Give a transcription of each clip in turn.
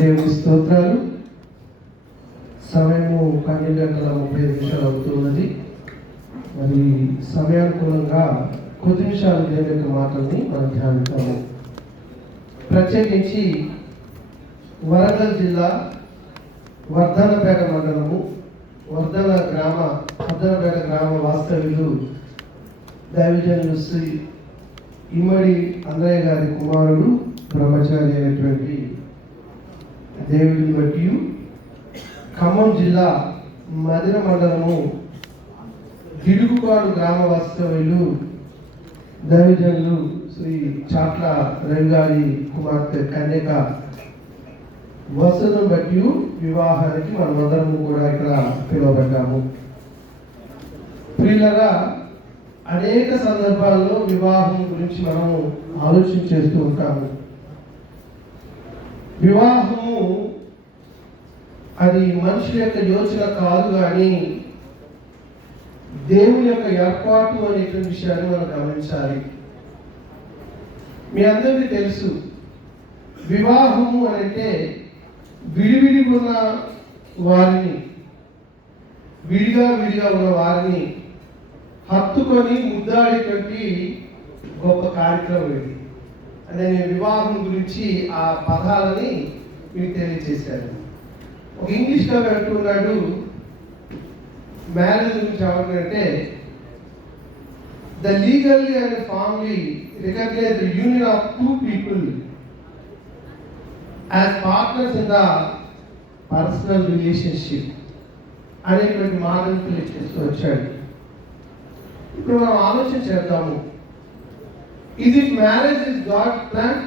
దేవుని స్తోత్రాలు. సమయము పన్నెండు గంటల ముప్పై నిమిషాలు అవుతున్నది. మరి సమయానుకూలంగా కొద్ది నిమిషాలు దేవుని యొక్క మాటల్ని మనం ధ్యానిస్తాము ప్రత్యేకించి వరంగల్ జిల్లా వర్ధనపేట మండలము వర్ధన గ్రామ వర్ధనపేట గ్రామ వాస్తవ్యులు దైవజనులు శ్రీ ఇమ్మడి అంద్రయ్య గారి కుమారుడు బ్రహ్మచారి అయినటువంటి దేవుడిని బట్టి ఖమ్మం జిల్లా మదిర మండలము తిరుగుపాడు గ్రామ వాస్తవ్యులు దైవజనులు శ్రీ చాట్ల రంగారి కుమార్తె కన్యక వసతులను బట్టి వివాహానికి మనమందరము కూడా ఇక్కడ పిలువబడ్డాము. ప్రియులగా అనేక సందర్భాల్లో వివాహం గురించి మనము ఆలోచన చేస్తూ ఉంటాము. వివాహము అది మనుషుల యొక్క యోచన కాదు కానీ దేవుని యొక్క ఏర్పాటు అనేటువంటి విషయాన్ని మనం గమనించాలి. మీ అందరికీ తెలుసు వివాహము అంటే విడివిడిగా ఉన్న వారిని విడిగా విడిగా ఉన్న వారిని హత్తుకొని ముద్దాడేటువంటి గొప్ప కార్యక్రమం ఇది. అదే నేను వివాహం గురించి ఆ పదాలని మీకు తెలియజేశాను ఒక ఇంగ్లీష్లో అంటున్నాడు మ్యారేజ్ గురించి ఏమంటాడంటే the legally and formally recognize the union of two people as partners in the personal relationship అనేటువంటి మాటను తెలియజేస్తూ వచ్చాడు. ఇప్పుడు మనం ఆలోచన చేద్దాము. ఇది it marriage is God plan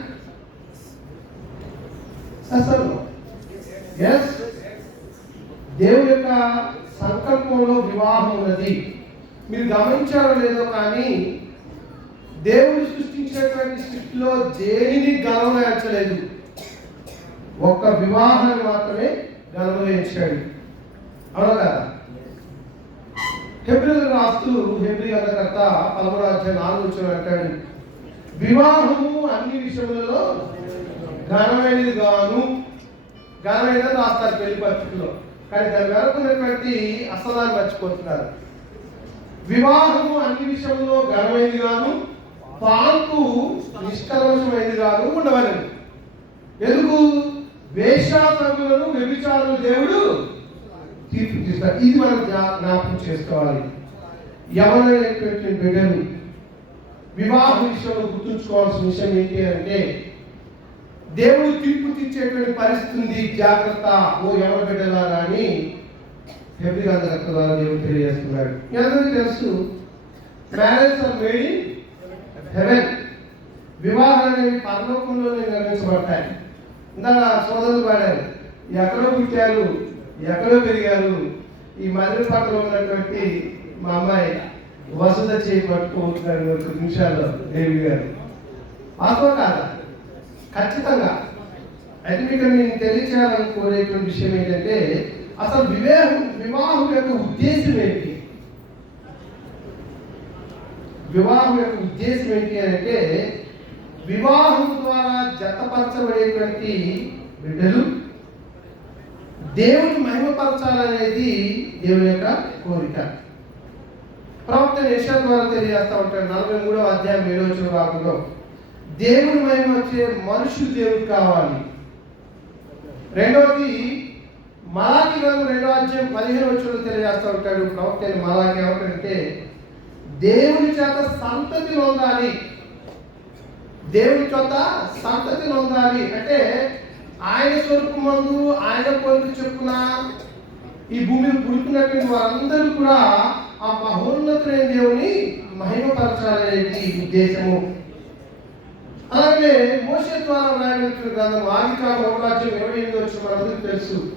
అసలు ఎస్ దేవుడి యొక్క సంకల్పంలో వివాహం ఉన్నది. మీరు గమనించారో లేదో కానీ దేవుడు సృష్టించినటువంటి సృష్టిలో దేనిని గమనించలేదు ఒక్క వివాహాన్ని మాత్రమే గమనించాడు అవునా కదా? హెబ్రిల్ రాస్తూ హెబ్రి కర్త పదమూడు అధ్యాయం నాలుగు అంటాడు. వివాహము అన్ని విషయములలో ఘనమైనది గాను. ఘనమైన రాస్తారు పెళ్ళి పరిస్థితుల్లో కానీ దాని వరకు ఉన్నటువంటి అసలాన్ని మర్చిపోతున్నారు. వివాహము అన్ని విషయంలో ఘనమైనది గాను పాంపు నిష్కల్మషమైనది గాను ఉండవలేదు ఎందుకు? వేషాసంగులను వ్యభిచారులు దేవుడు తీర్పు తీస్తారు. ఇది మనం జ్ఞా- జ్ఞాపకం చేసుకోవాలి. ఎవరైనటువంటి బిడ్డలు వివాహ విషయంలో గుర్తుంచుకోవాల్సిన విషయం ఏంటి అంటే దేవుడు తీర్పు తీర్చేటువంటి పరిస్థితి ఉంది జాగ్రత్త. ఓ ఎవరు బిడ్డలారా అని ఫిబ్రి గారి దేవుడు తెలియజేస్తున్నాడు. మీ అందరికీ తెలుసు మ్యారేజ్ ఆఫ్ మేడ్ హెవెన్ వివాహాలు అనేవి పరలోకంలోనే నిర్మించబడతాయి ఇందాక సోదరులు పాడారు ఎక్కడో పుట్టారు ఎక్కడో పెరిగారు. ఈ మదిరిపాటలో ఉన్నటువంటి మా అమ్మాయి వసత చేయి పట్టుకుంటున్నారు ఒక నిమిషాల్లో దేవి గారు. మాతో కాదు ఖచ్చితంగా. అయితే మీకు నేను తెలియచేయాలని కోరేటువంటి విషయం ఏంటంటే అసలు వివాహం వివాహం యొక్క ఉద్దేశం ఏంటి? వివాహం యొక్క ఉద్దేశం ఏంటి అంటే వివాహం ద్వారా జతపరచబడేటువంటి బిడ్డలు దేవుని మహిమపరచాలనేది దేవుని యొక్క కోరిక. ప్రవక్త నిషా ద్వారా తెలియజేస్తా ఉంటాడు. నలభై మూడవ అధ్యాయం ఏడవ వచ్చిన భాగంలో దేవుని మహిమ వచ్చే మనుషులు దేవుడు కావాలి. రెండవది మలాకి గారు రెండో అధ్యాయం పదిహేను వచ్చిన తెలియజేస్తూ ఉంటాడు. ప్రవక్త మలాకి ఎవరంటే దేవుని చేత సంతతి నొందాలి. దేవుని చేత సంతతి నొందాలి. అంటే ఆయన స్వరూపమందు ఆయన కోరిక చెప్పున ఈ భూమిని పుడుతున్నటువంటి వారందరూ కూడా ఆ మహోన్నతులైన దేవుని మహిమపరచాలనేది ఉద్దేశము. అలాగే మోసే ద్వారా రాయబడిన గ్రంథం ఆది కాలం రాజ్యం ఇరవై ఎనిమిది వచ్చిన మనందరికీ తెలుసు.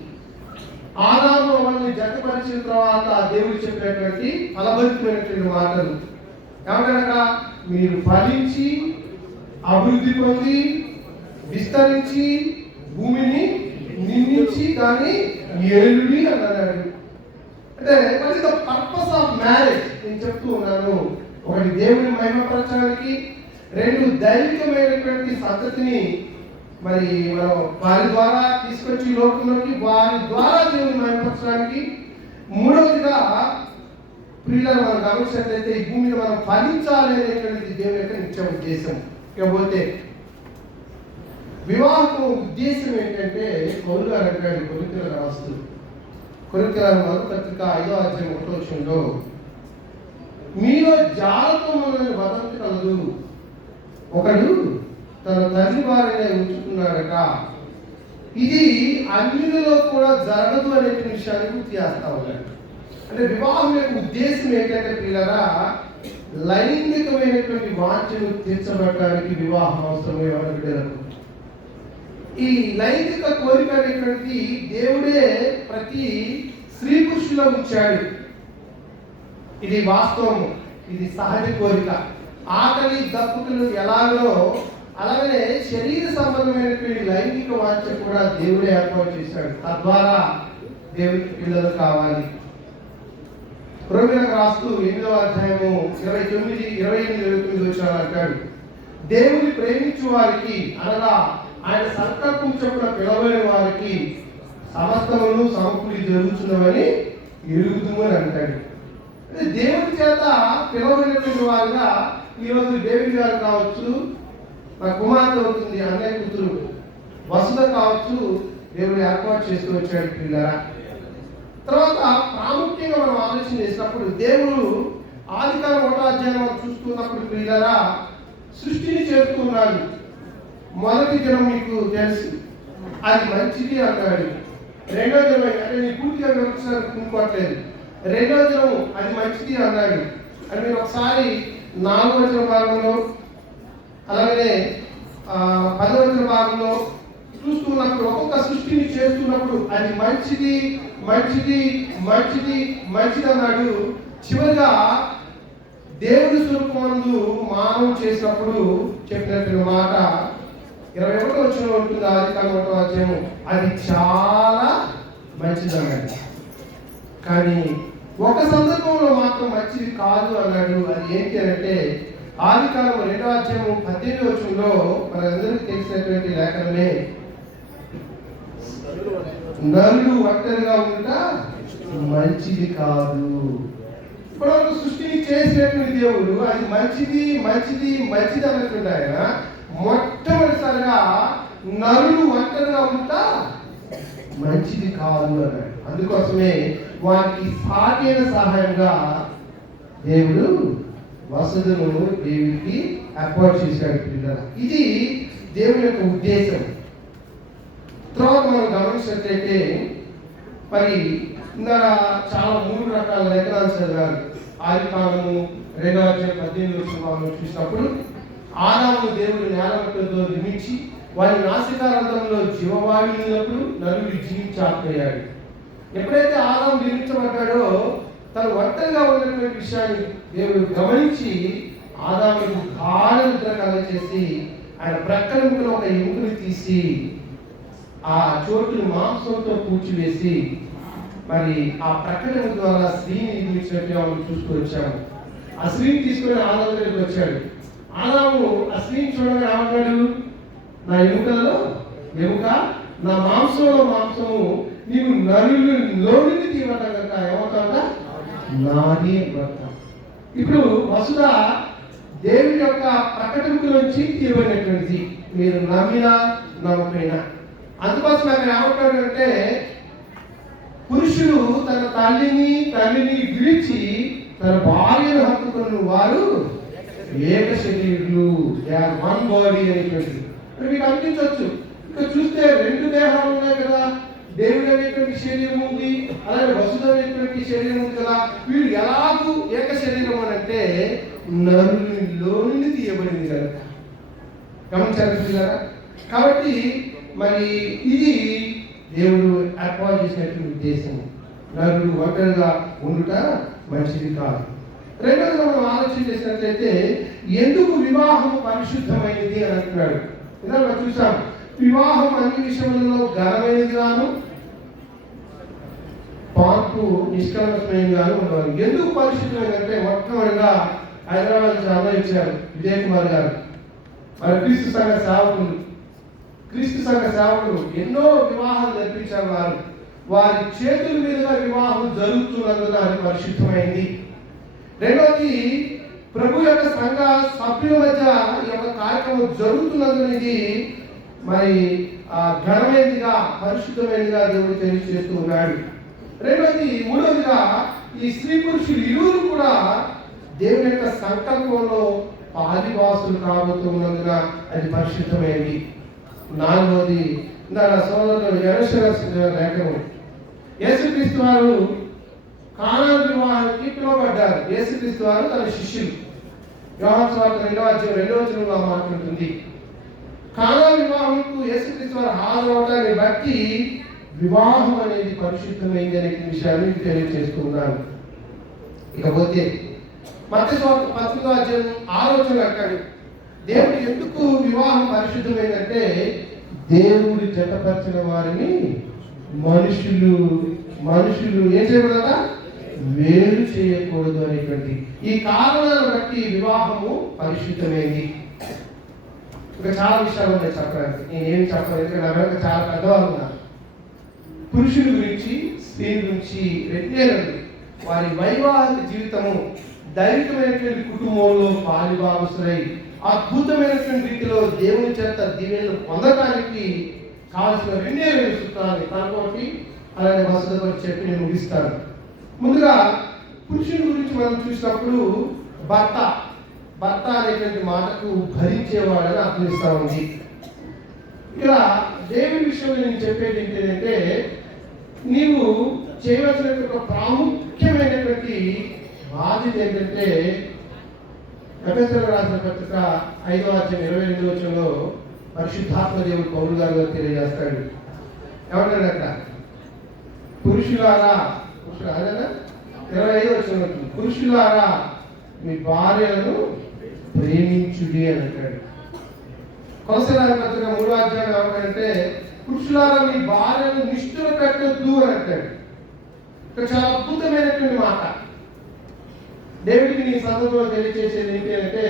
ఆదాము మనల్ని జతపరిచిన తర్వాత దేవుడు చెప్పినటువంటి ఫలభరితమైనటువంటి మాటలు. ఏమంటారట? మీరు ఫలించి అభివృద్ధి పొంది విస్తరించి భూమిని నిందించి దాన్ని ఏలుడి అన్నారు అంటే what the purpose of marriage నేను చెప్తూ ఉన్నాను. ఒకటి దేవుని మహిమపరచడానికి రెండు దైవికమైనటువంటి సంతతిని మరి మనం వారి ద్వారా తీసుకొచ్చి లోకంలోకి వారి ద్వారా దేవుని మహిమపరచడానికి. మూడవదిగా ప్రియులను మనం గమనించినట్లయితే ఈ భూమిని మనం ఫలించాలి అనేటువంటిది దేవుని యొక్క నిత్య ఉద్దేశం. ఇకపోతే వివాహం ఉద్దేశం ఏంటంటే కౌలు గారు అంటాడు కొరికల రాస్తూ కొరికల మొదటి పత్రిక ఐదో అధ్యాయం ఒకటో వచ్చిందో మీలో జాలకములని వదంతి కలదు ఒకడు తన తల్లి వారిని ఉంచుకున్నాడట. ఇది అన్నిలో కూడా జరగదు అనే విషయాన్ని గుర్తు చేస్తా ఉన్నాడు. అంటే వివాహం యొక్క ఉద్దేశం ఏంటంటే పిల్లరా లైంగికమైనటువంటి వాంఛను తీర్చబడటానికి వివాహం అవసరం ఎవరి ఈ లైంగిక కోరిక అనేటువంటి దేవుడే ప్రతి స్త్రీ పురుషులో ఉంచాడు. ఇది వాస్తవం ఇది సహజ కోరిక. ఆకలి దప్పుకులు ఎలాగో అలాగే శరీర సంబంధమైనటువంటి లైంగిక వాంఛ కూడా దేవుడే ఏర్పాటు చేశాడు. తద్వారా దేవుడికి పిల్లలు కావాలి. రోమిలకు రాస్తూ ఎనిమిదవ అధ్యాయము ఇరవై తొమ్మిది ఇరవై ఎనిమిది ఇరవై తొమ్మిది వచ్చిన అంటాడు. దేవుని ప్రేమించు వారికి అనగా ఆయన సంకల్పం చెప్పిన పిలవని వారికి సమస్తములు సమకూలి జరుగుతున్నవని ఎరుగుతుంది అని అంటాడు అంటే దేవుని చేత పిలవబడినటువంటి వారుగా ఈరోజు డేవిడ్ గారు కావచ్చు నా కుమార్తె అవుతుంది అన్నయ్య కూతురు వసుధ కావచ్చు దేవుడు ఏర్పాటు చేస్తూ వచ్చాడు పిల్లరా. తర్వాత ప్రాముఖ్యంగా మనం ఆలోచన చేసినప్పుడు దేవుడు ఆదికాల ఒకటో అధ్యాయం మనం చూస్తున్నప్పుడు పిల్లరా సృష్టిని చేరుకున్నాడు. మొదటి దినం మీకు తెలుసు. అది మంచిది అన్నాడు రెండో దినం అంటే నీ పూర్తిగా వివరించడానికి రెండో దినం అది మంచిది అన్నాడు అని మీరు ఒకసారి నాలుగు వచ్చిన భాగంలో అలాగే పదో వచ్చిన భాగంలో చూస్తున్నప్పుడు ఒక్కొక్క సృష్టిని చేస్తున్నప్పుడు అది మంచిది మంచిది మంచిది మంచిది అన్నాడు. చివరిగా దేవుడి స్వరూపమందు మానవం చేసినప్పుడు చెప్పినటువంటి మాట ఇరవై ఒకటి వచ్చిన ఉంటుంది ఆది కాలం ఒకటో అధ్యాయము. అది చాలా మంచిది కానీ ఒక సందర్భంలో మాత్రం మంచిది కాదు అన్నాడు. అది ఏంటి అంటే ఆది కాలం రెండో అధ్యాయము పద్దెనిమిది వచ్చంలో మనందరికీ తెలిసినటువంటి లేఖనమే. నరులు ఒంటరిగా ఉంట మంచిది కాదు. ఇప్పుడు సృష్టిని చేసినటువంటి దేవుడు అది మంచిది మంచిది మంచిది అన్నటువంటి ఆయన మొట్టమొదటిసారిగా నరులు ఒంటరిగా ఉంటా? మంచిది కాదు అన్నాడు. అందుకోసమే వారికి సాటైన సహాయంగా దేవుడు వసతులు దేవుడికి ఏర్పాటు చేశాడు పిల్లల. ఇది దేవుని యొక్క ఉద్దేశం. తర్వాత మనం గమనించినట్లయితే మరి ఇందా చాలా మూడు రకాల లేఖనాలు చదివారు. ఆది కాలము రెండవ అధ్యాయం పద్దెనిమిది వచ్చిన మనం చూసినప్పుడు ఆదాము దేవుడు నేలతో నిర్మించి వారి నాసికారంధంలో జీవవాయు ఉన్నప్పుడు నలుగురు జీవించాకపోయాడు ఎప్పుడైతే ఆదాము నిర్మించబడ్డాడో తను వర్తంగా ఉన్నటువంటి విషయాన్ని దేవుడు గమనించి ఆదాముకు గాఢ నిద్ర కలగజేసి ఆయన ప్రక్కన ముక్కలో ఒక ఎముకని తీసి ఆ చోటును మాంసంతో కూర్చివేసి మరి ఆ ప్రకటన ద్వారా స్త్రీని నిర్మించినట్టు ఆమె చూసుకొచ్చాము. ఆ స్త్రీని తీసుకుని ఆదాము వచ్చాడు. ఆదాము ఆ స్త్రీని చూడగా ఏమంటాడు? నా ఎముకలలో ఎముక నా మాంసంలో మాంసము నీవు నరులు లోనికి తీయబడ్డా కనుక ఏమవుతావుగా నానే భర్త ఇప్పుడు వసుధ దేవుని యొక్క ప్రకటనలోంచి తీయబడినటువంటిది. మీరు నమ్మినా నమ్మకైనా అందుకోసం ఆమె ఏమంటాడు అంటే పురుషుడు తన తల్లిని తల్లిని విడిచి తన భార్యను హత్తుకున్న వారు ఏక శరీరులు వన్ బాడీ అనేటువంటిది మరి మీకు అనిపించవచ్చు. ఇక్కడ చూస్తే రెండు దేహాలు ఉన్నాయి కదా. దేవుడు అనేటువంటి శరీరం ఉంది అలాగే వసుధ అనేటువంటి శరీరం ఉంది కదా. వీళ్ళు ఎలాగూ ఏక శరీరం అని అంటే నరునిలో నుండి తీయబడింది కదా. గమనించారా కాబట్టి మరి ఇది దేవుడు ఏర్పాటు చేసినటువంటి ఉద్దేశం. నరుడు ఒంటరిగా ఉండుట మంచిది కాదు. రెండవది మనం ఆలోచన చేసినట్లయితే ఎందుకు వివాహం పరిశుద్ధమైనది? అని అంటున్నాడు. ఇలా మనం చూసాం. వివాహం అన్ని విషయంలో ఘనమైనది గాను పార్పు నిష్కలమైనది గాను ఉండవాలి ఎందుకు పరిశుద్ధమైనది అంటే మొట్టమొదటిగా హైదరాబాద్ నుంచి ఇచ్చారు విజయ్ కుమార్ గారు. మరి క్రీస్తు సంఘ సేవకులు క్రీస్తు సంఘ సేవకులు ఎన్నో వివాహాలు జరిపించారు వారు. వారి చేతుల మీదుగా వివాహం జరుగుతున్నందున అది పరిశుద్ధమైంది. రెండవది ప్రభు యొక్క సంఘ సభ్యుల మధ్య ఈ యొక్క కార్యక్రమం జరుగుతున్నది ఇది మరి ఆ ఘనమైనదిగా పరిశుద్ధమైనదిగా దేవుడు తెలియజేస్తూ ఉన్నాడు. రెండవది మూడవదిగా ఈ స్త్రీ పురుషులు ఇరువురు కూడా దేవుని యొక్క సంకల్పంలో ఆదివాసులు కాబోతున్నందున అది పరిశుద్ధమైంది. నాలుగవది ఇందాక సోదరులు ఎరసరాసిన లేఖనం యేసుక్రీస్తు వారు కానా వివాహానికి పిలువబడ్డారు. యేసుక్రీస్తు వారు తన శిష్యులు. యోహాను స్వార్థ రెండవ అధ్యాయం రెండవ వచనంలో మాట్లాడుతుంది కానా వివాహంకు యేసుక్రీస్తు వారు హాజరవటాన్ని బట్టి వివాహం అనేది పరిశుద్ధమైంది అనే విషయాన్ని మీకు తెలియజేస్తున్నాను ఇకపోతే మత స్వార్థ పత్రిక అధ్యాయం ఆలోచన అంటాడు దేవుడు ఎందుకు వివాహం పరిశుద్ధమైందంటే దేవుడి జతపరిచిన వారిని మనుషులు మనుషులు ఏం చేయకూడదా వేరు చేయకూడదు అనేటువంటి ఈ కారణాలను బట్టి వివాహము పరిశుద్ధమైంది. ఇక చాలా విషయాలు ఉన్నాయి చెప్పడానికి. నేనేం చెప్పలేదు ఎందుకంటే నా వెనక చాలా పెద్దవాళ్ళు ఉన్నారు. పురుషుల గురించి స్త్రీ గురించి రెండేనండి వారి వైవాహిక జీవితము దైవికమైనటువంటి కుటుంబంలో పాలిభావసులై అద్భుతమైనటువంటి రీతిలో దేవుని చేత దీవెనలు పొందడానికి కావలసిన రెండే రెండు సూత్రాన్ని. తనకోటి అలాగే వసతి చెప్పి నేను ముగిస్తాను. ముందుగా పురుషుని గురించి మనం చూసినప్పుడు భర్త భర్త అనేటువంటి మాటకు భరించేవాడని అర్థమిస్తా ఉంది. ఇక్కడ దేవుని విషయంలో నేను చెప్పేది ఏంటంటే నీవు చేయవలసినటువంటి ఒక ప్రాముఖ్యమైనటువంటి బాధ్యత ఏంటంటే ఎఫ్ఎస్ఎల్ రాసిన పత్రిక ఐదో అధ్యయం ఇరవై రెండు వచ్చంలో పరిశుద్ధాత్మ దేవుడు పౌరు గారు తెలియజేస్తాడు. ఏమంటాడు అక్కడ? పురుషులారా ఇరవై ఐదు వచ్చిన పురుషులారా మీ భార్యలను ప్రేమించుడి అని అంటాడు. కొలసరాల పత్రిక మూడో అధ్యాయం ఏమంటే పురుషులారా మీ భార్యను నిష్ఠులు పెట్టద్దు అని అంటాడు. ఇక్కడ చాలా అద్భుతమైనటువంటి మాట. దేవుడికి నీ సందర్భంలో తెలియజేసేది ఏంటి అంటే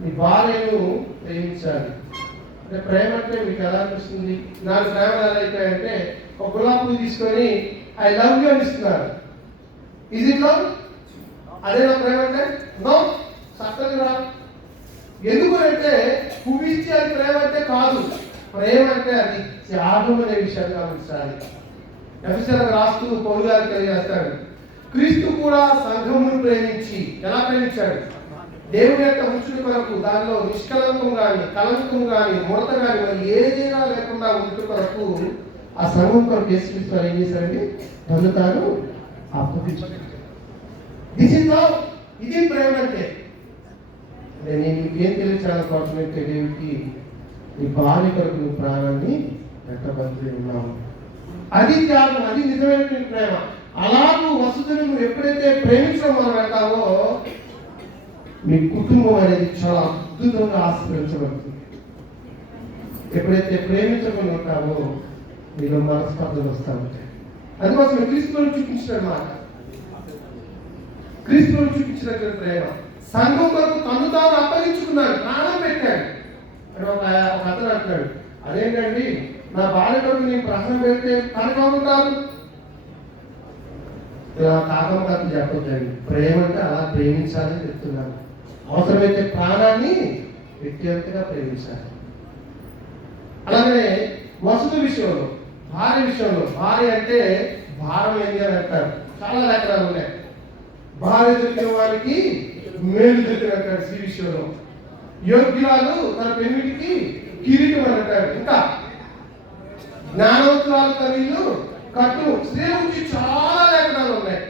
నీ భార్యను ప్రేమించాలి. అంటే ప్రేమ అంటే మీకు ఎలా అనిపిస్తుంది? నాకు ప్రేమ ఎలా అయిపోయాయంటే ఒక గులాబీ తీసుకొని ఐ లవ్ యూ అని ఇస్తున్నారు ఇది ఇట్ లవ్ అదే నా ప్రేమ అంటే నో సత్తది రా. ఎందుకు అంటే పువ్వు అది ప్రేమ అంటే కాదు. ప్రేమ అంటే అది త్యాగం అనే విషయాన్ని గమనించాలి ఎఫ్ఎస్ఎల్ రాస్తూ పౌరు గారు తెలియజేస్తాడు క్రీస్తు కూడా సంఘమును ప్రేమించి ఎలా ప్రేమించాడు? దేవుని యొక్క ఉంచుడి కొరకు దానిలో నిష్కలంకం కానీ కలంకం కానీ ముడత కానీ ఏదైనా లేకుండా ఉంచుడి కొరకు ఆ సంఘం కొరకు యేసుక్రీస్తు వారు ఏం చేశారండి తను తాను అప్పగించాడు దిస్ ఇస్ ఇది ప్రేమ అంటే. నేను నీకేం తెలియచాలనుకుంటున్నట్టే దేవుడికి నీ భార్య కొరకు నువ్వు ప్రాణాన్ని పెట్టబడి ఉన్నావు అది త్యాగం అది నిజమైనటువంటి ప్రేమ. అలాగూ వసతులు నువ్వు ఎప్పుడైతే ప్రేమించడం మొదలు పెడతావో మీ కుటుంబం అనేది చాలా అద్భుతంగా ఆస్వాదించబడుతుంది ఎప్పుడైతే ప్రేమించకుండా ఉంటావో మీలో మనస్పర్ధలు వస్తూ ఉంటాయి అందుకోసం క్రీస్తువులు చూపించిన మాట. క్రీస్తువులు చూపించిన ప్రేమ. సంఘం కొరకు తను తాను అప్పగించుకున్నాడు ప్రాణం పెట్టాడు. అని ఒక ఒక అతను అంటున్నాడు అదేంటండి? నా భార్య కొరకు నేను ప్రాణం పెడితే తనగా ఉంటాను ఇలా కాకం కథ చెప్పొద్దండి. ప్రేమ అంటే అలా ప్రేమించాలని చెప్తున్నాను. అవసరమైతే ప్రాణాన్ని వ్యక్తిగతంగా ప్రేమించాలి. అలాగే వసతి విషయంలో భార్య విషయంలో భార్య అంటే భారం ఏంటి అని అంటారు. చాలా రకాలు ఉన్నాయి. భార్య దొరికిన వారికి మేలు దొరికిన అంటారు శ్రీ విషయంలో. యోగ్యురాలు తన పెన్నిటికి కిరీటం అని అంటారు. ఇంకా జ్ఞానవంతురాలు కవీలు కట్టు స్త్రీ గురించి చాలా లేఖనాలు ఉన్నాయి.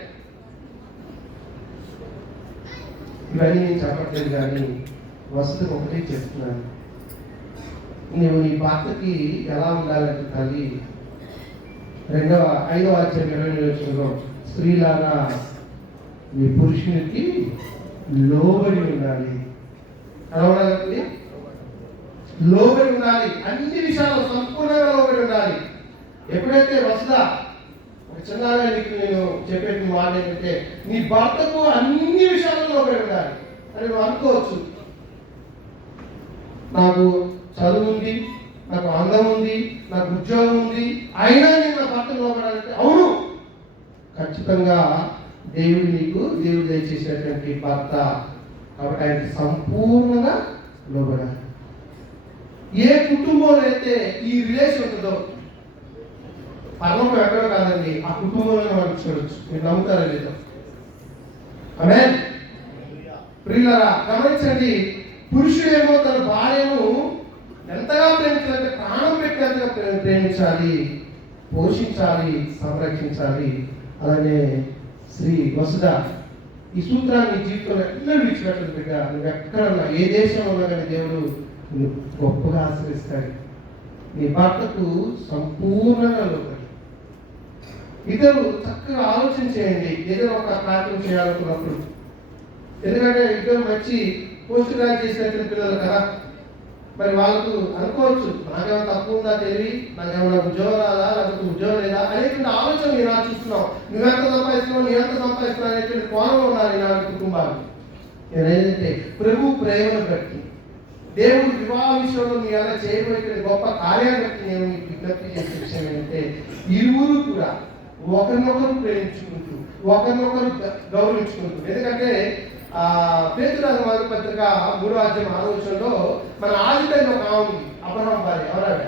ఇవన్నీ నేను చెప్పట్లేదు కానీ వసతి ఒకటే చెప్తున్నాను. నువ్వు నీ భర్తకి ఎలా ఉండాలంటే తల్లి రెండవ ఐదవ అధ్యాయం ఇరవై నిమిషంలో స్త్రీలాగా మీ పురుషునికి లోబడి ఉండాలి. కలవడాలండి లోబడి ఉండాలి. అన్ని విషయాలు సంపూర్ణంగా లోబడి ఉండాలి. ఎప్పుడైతే వసదా ఒక చిన్నగా నీకు నేను చెప్పేది మాట ఏంటంటే నీ భర్తకు అన్ని విషయాల్లో లోబడి ఉండాలి. అని నువ్వు అనుకోవచ్చు. నాకు చదువు ఉంది నాకు అందం ఉంది నాకు ఉద్యోగం ఉంది అయినా నేను నా భర్త లోపడాలంటే అవును. ఖచ్చితంగా దేవుడు నీకు దేవుడు దయచేసినటువంటి భర్త కాబట్టి ఆయనకి సంపూర్ణంగా లోబడాలి ఏ కుటుంబంలో అయితే ఈ రిలేషన్ ఉంటుందో పర్లోకం ఎక్కడో కాదండి ఆ కుటుంబంలో మనం చూడొచ్చు. మీరు నమ్ముతారా లేదో. ఆమె ప్రియులరా గమనించండి పురుషుడేమో తన భార్యను ఎంతగా ప్రేమించాలంటే ప్రాణం పెట్టేంతగా ప్రేమించాలి పోషించాలి సంరక్షించాలి అలానే శ్రీ వసుధ ఈ సూత్రాన్ని జీవితంలో ఎన్నడూ విడిచిపెట్టదు బిడ్డ నువ్వు ఎక్కడన్నా ఏ దేశంలో ఉన్నా కానీ దేవుడు నువ్వు గొప్పగా ఆశ్రయిస్తాడు నీ భర్తకు సంపూర్ణంగా లోపలి ఇద్దరు చక్కగా ఆలోచన చేయండి. ఏదైనా ఒక కార్యం చేయాలనుకున్నప్పుడు. ఎందుకంటే ఇద్దరు మంచి పోస్ట్ గ్రాడ్యుయేషన్ చేసినటువంటి పిల్లలు కదా. మరి వాళ్ళకు అనుకోవచ్చు నాకేమైనా తక్కువ ఉందా తెలివి? నాకేమైనా ఉద్యోగం రాదా? లేకపోతే ఉద్యోగం లేదా? అనేటువంటి ఆలోచన మీరు ఇలా చూస్తున్నావు నువ్వెంత సంపాదిస్తున్నావు? నువ్వెంత సంపాదిస్తున్నావు అనేటువంటి కోణంలో ఉన్నారు ఈనాడు కుటుంబాలు. నేను ప్రభు ప్రేమను బట్టి దేవుడు వివాహ విషయంలో మీ అలా చేయబోయే గొప్ప కార్యాన్ని బట్టి నేను మీకు విజ్ఞప్తి చేసే విషయం ఏంటంటే ఇరువురు కూడా ఒకరినొకరు ప్రేమించుకుంటూ ఒకరినొకరు గౌరవించుకుంటూ. ఎందుకంటే పేతురాజు మొదటి పత్రిక మూడో అధ్యాయం ఆలోచనలో మన ఆదిత్య ఒక ఆమె ఉంది అబ్రహం భార్య ఎవరాడ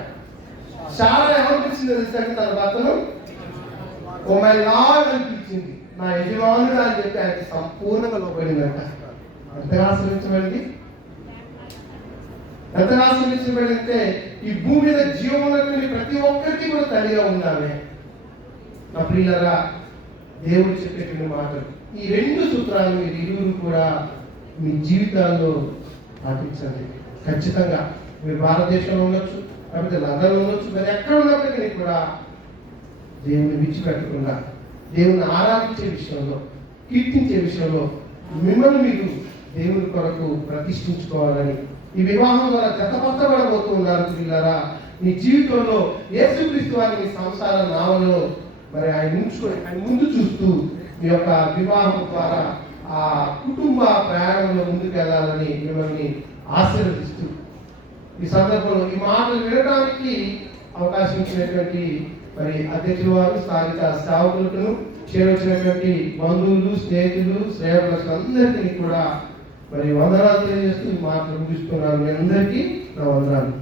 చాలా ఎవరు పిలిచిందో తెలుసండి తన భర్తను? ఓ మై లార్డ్ అనిపించింది నా యజమానుడు అని చెప్పి ఆయనకి సంపూర్ణంగా లోపడిందంట ఎంతగా ఆశ్రయించబడింది? ఎంతగా ఆశ్రయించబడిందంటే ఈ భూమి మీద జీవం ప్రతి ఒక్కరికి కూడా తల్లిగా ఉన్నామే నా ప్రియులరా దేవుడు చెప్పేటువంటి మాటలు. ఈ రెండు సూత్రాలు మీరు ఇరువురు కూడా మీ జీవితాల్లో పాటించండి ఖచ్చితంగా మీరు భారతదేశంలో ఉండొచ్చు లేకపోతే లండన్లో ఉండొచ్చు మరి ఎక్కడ ఉన్నప్పటికీ కూడా దేవుని విడిచిపెట్టకుండా దేవుని ఆరాధించే విషయంలో కీర్తించే విషయంలో మిమ్మల్ని మీరు దేవుని కొరకు ప్రతిష్ఠించుకోవాలని ఈ వివాహం ద్వారా జతపరచబడబోతూ ఉన్నారు పిల్లారా మీ జీవితంలో యేసుక్రీస్తు వారి మీ సంసార నావలో మరి ఆయన ఉంచుకొని ఆయన ముందు చూస్తూ మీ యొక్క వివాహం ద్వారా ఆ కుటుంబ ప్రయాణంలో ముందుకెళ్ళాలని మిమ్మల్ని ఆశీర్వదిస్తూ ఈ సందర్భంలో ఈ మాటలు వినడానికి అవకాశం ఇచ్చినటువంటి మరి అధ్యక్షుల వారు స్థానిక సేవకులను చేరొచ్చినటువంటి బంధువులు స్నేహితులు సేవకులకు అందరికీ కూడా మరి వందనాలు తెలియజేస్తూ ఈ మాటలు ముగిస్తున్నాను. మీ అందరికీ నా వందనాలు.